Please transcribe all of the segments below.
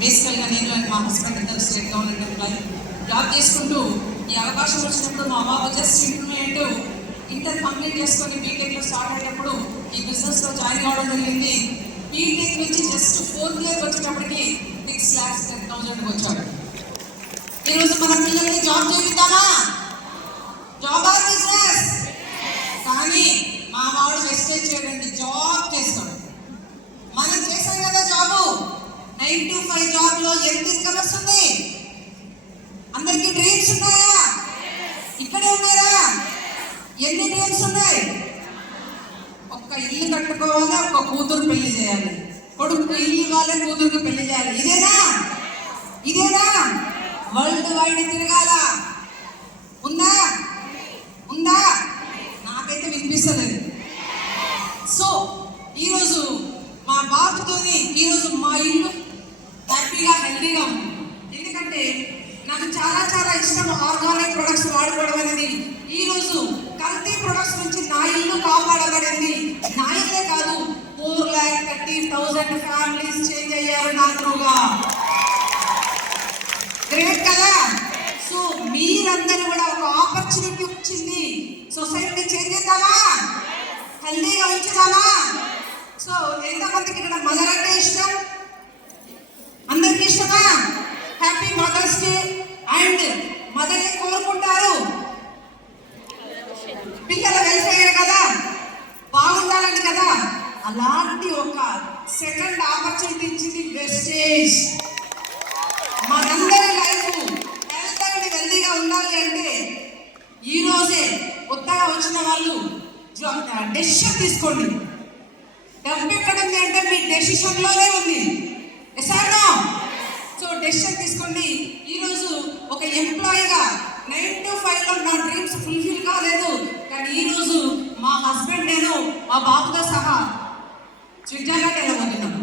బేసికల్గా నేను అండ్ మా హస్బెండ్ ఇద్దరు స్టేట్ గవర్నమెంట్ ఎంప్లాయీ జాబ్ చేసుకుంటూ ఈ అవకాశం వచ్చినప్పుడు మా బాబు జస్ట్ ఇంటర్ కంప్లీట్ చేసుకొని బీటెక్లో స్టార్ట్ అయ్యేటప్పుడు ఈ బిజినెస్లో జాయిన్ కావడం జరిగింది. బీటెక్ నుంచి జస్ట్ 4th ఇయర్ వచ్చేటప్పటికి 6,10,000 వచ్చాడు. ఈరోజు మన పిల్లల్ని జాబ్ చేపిద్దామా? Job or business? కానీ మా వాడు వెస్టేజ్ చేయడండి, జాబ్ చేస్తాడు. మనం చేసాం కదా జాబు, 9 to 5 జాబ్లో ఎంత ఇన్కమ్ వస్తుంది? అందరికీ డ్రీమ్స్ ఉన్నాయా? ఇక్కడే ఉన్నారా? ఎన్ని డ్రీమ్స్ ఉన్నాయి? ఒక్క ఇల్లు కట్టుకోవాలి, ఒక్క కూతురు పెళ్లి చేయాలి, కొడుకు ఇల్లు ఇవ్వాలి, కూతురుకి పెళ్లి చేయాలి. ఇదేనా వరల్డ్ వైడ్ తిరగాల? ఉందా? నాకైతే వినిపిస్తలేదు. సో ఈరోజు మా బాబుతోని ఈరోజు మా ఇల్లు హ్యాపీగా హెల్తీగా ఉంది. ఎందుకంటే నాకు చాలా చాలా ఇష్టం ఆర్గానిక్ ప్రొడక్ట్స్ వాడుకోవడం అనేది. ఈరోజు కల్తీ ప్రొడక్ట్స్ నుంచి నా ఇల్లు కాపాడబడింది. నా ఇల్లే కాదు, 4,30,000 ఫ్యామిలీస్ చేంజ్ అయ్యారు నా త్రూగా. గ్రేట్ కదా? సో మీరందరూ కూడా ఒక ఆపర్చునిటీ వచ్చింది, సొసైటీని చేంజ్ చేద్దామా, హెల్తీగా ఉంచుదామా? సో ఎంతమందికి ఇక్కడ మదర్ అంటే ఇష్టం? అందరికి ఇష్టమా? Happy mother's day. And mother ఏం కోరుకుంటారు? పిల్లల వెల్ఫేర్ కదా, బాగుండాలని కదా. అలాంటి ఒక సెకండ్ ఆపర్చునిటీ ఇచ్చింది వెస్టేజ్. మనందరి లైఫ్ హెల్త్ అండ్ హెల్తీగా ఉండాలి అంటే ఈరోజే కొత్తగా వచ్చిన వాళ్ళు డెసిషన్ తీసుకోండి. డబ్బు ఎక్కడ ఉంది అంటే మీ డెసిషన్లోనే ఉంది. ఎసానో? సో డెసిషన్ తీసుకోండి. ఈరోజు ఒక ఎంప్లాయీగా 9 to 5లో నా డ్రీమ్స్ ఫుల్ఫిల్ కాలేదు, కానీ ఈరోజు మా హస్బెండ్ నేను మా బాబుతో సహా స్విట్జర్లాండ్ వెళ్ళబోతున్నాం.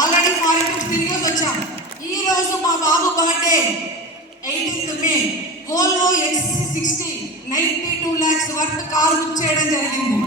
ఆల్రెడీ ఫారిన్ తిరిగి వచ్చాం. ఈరోజు మా బాబు birthday 18th May. Volvo XC60 92 lakhs worth car book చేయడం జరిగింది.